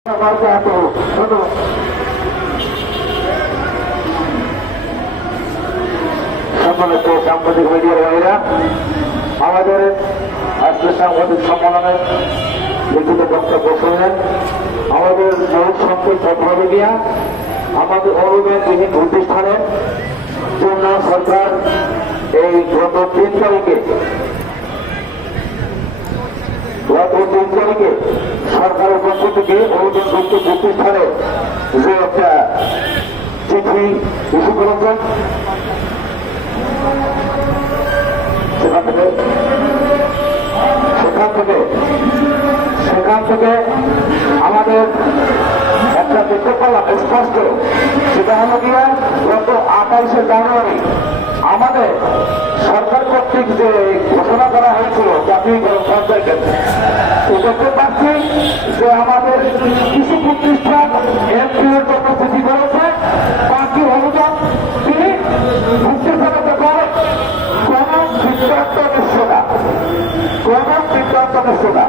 সম্মানিত সাংবাদিক মিডিয়ার ভাইরা, আমাদের আজকের সাংবাদিক সম্মেলনে লিখিত বক্তব্য শুনলেন আমাদের বহু সংখ্যক পত্র মিডিয়া। আমাদের অনুদানবিহীন প্রতিষ্ঠানের জন্য সরকার এই গত 3 তারিখে সরকারের পক্ষ থেকে অনুদানভুক্ত প্রতিষ্ঠানে যে একটা চিঠি ইস্যু করেছেন, সেখান থেকে আমাদের একটা দেখতে পেলাম স্পষ্ট। সেটা হলো গিয়া গত 28শে জানুয়ারি আমাদের সরকার কর্তৃক যে ঘোষণা করা হয়েছিল জাতীয়করণ পঞ্চায়েতের, দেখতে পাচ্ছি যে আমাদের কিছু প্রতিষ্ঠান এমপিওর জন্য চিঠি করেছে, বাকি অনুদান তিনি মুক্তি ফেরাতে পারে। কোন সিদ্ধান্ত নিচ্ছে না।